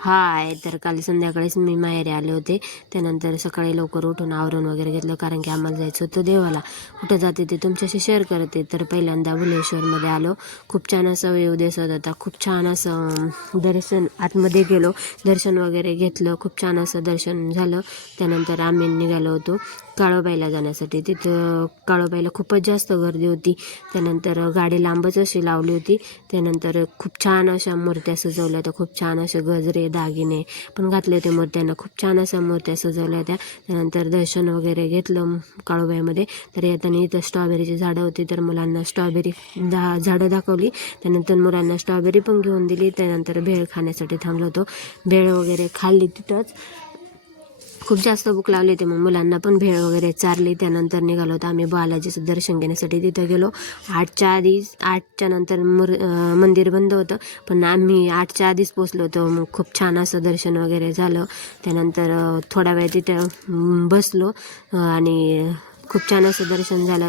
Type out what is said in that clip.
हाय, तर काल संध्याकाळीच मी माहेरी आले होते. त्यानंतर सकाळी लवकर उठून आवरून वगैरे घेतलं, कारण की आम्हाला जायचं होतं देवाला. कुठं जाते ते तुमच्याशी शेअर करते. तर पहिल्यांदा भुलेश्वरमध्ये आलो. खूप छान असं व्ह्यू दिसत होता. खूप छान असं दर्शन, आतमध्ये गेलो, दर्शन वगैरे घेतलं. खूप छान असं दर्शन झालं. त्यानंतर आम्ही निघालो होतो काळोबाईला जाण्यासाठी. तिथं काळोबाईला खूपच जास्त गर्दी होती. त्यानंतर गाडी लांबच अशी लावली होती. त्यानंतर खूप छान अशा मूर्त्या सजवल्या होत्या. खूप छान असे गजरे दागिने पण घातले होते मूर्त्यांना. खूप छान अशा मूर्त्या सजवल्या होत्या. त्यानंतर दर्शन वगैरे घेतलं काळोबाईमध्ये. तर येताना इथं स्ट्रॉबेरीची झाडं होती, तर मुलांना स्ट्रॉबेरी झाडं दाखवली. त्यानंतर मुलांना स्ट्रॉबेरी पण घेऊन दिली. त्यानंतर भेळ खाण्यासाठी थांबलो होतो. भेळ वगैरे खाल्ली तिथंच. खूप जास्त भूक लागली होती, मग मुलांना पण भेळ वगैरे चारली. त्यानंतर निघालो होतो आम्ही बालाजीचं दर्शन घेण्यासाठी. तिथं गेलो. 8च्या नंतर मंदिर बंद होतं, पण आम्ही 8च्या आधीच पोचलो होतो. मग खूप छान असं दर्शन वगैरे झालं. त्यानंतर थोडा वेळ तिथं बसलो आणि खूप छान असं दर्शन झालं.